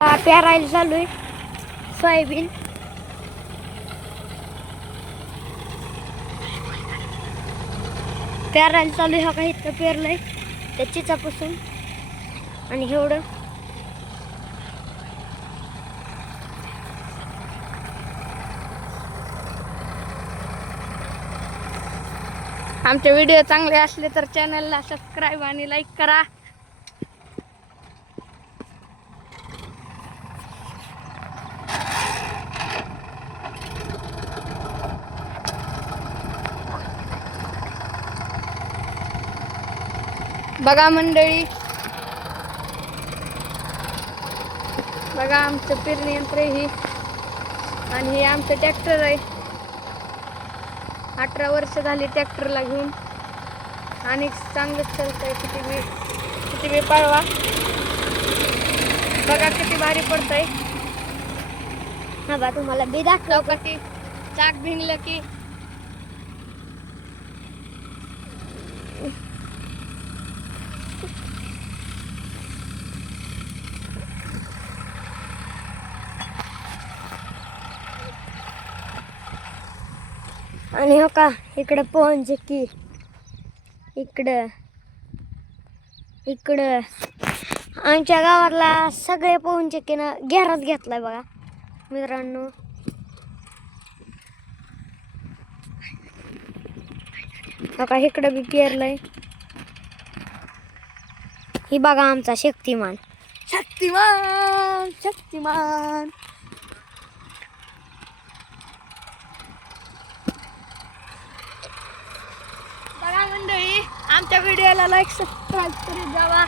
पेरायला चालू आहे सोयाबीन. पेरायला चालू आहे. हा काही इथं पेरलंय त्या चिचापासून आणि एवढं. आमचे व्हिडिओ चांगले असले तर चॅनलला सबस्क्राईब आणि लाईक करा. बघा मंडळी, बघा आमचं पेरणी यंत्र ही आणि हे आमचं ट्रॅक्टर आहे. 18 वर्ष झाली ट्रॅक्टरला घेऊन आणि चांगलंच चालतंय. किती बी पळवा, बघा किती भारी पडतंय. हा बा तुम्हाला बी दाखव कधी चाक भिंगलं की आणि हो का इकडं पोहनचे की इकडं आमच्या गावाला सगळे पोहनचे की ना घेराच घेतलाय बघा मित्रांनो. बघा इकडं बी पेरलंय. ही बघा आमचा शक्तिमान शक्तिमान शक्तिमान. बघा मंडळी, आमच्या व्हिडिओला लाईक सबस्क्राईब करीत जावा.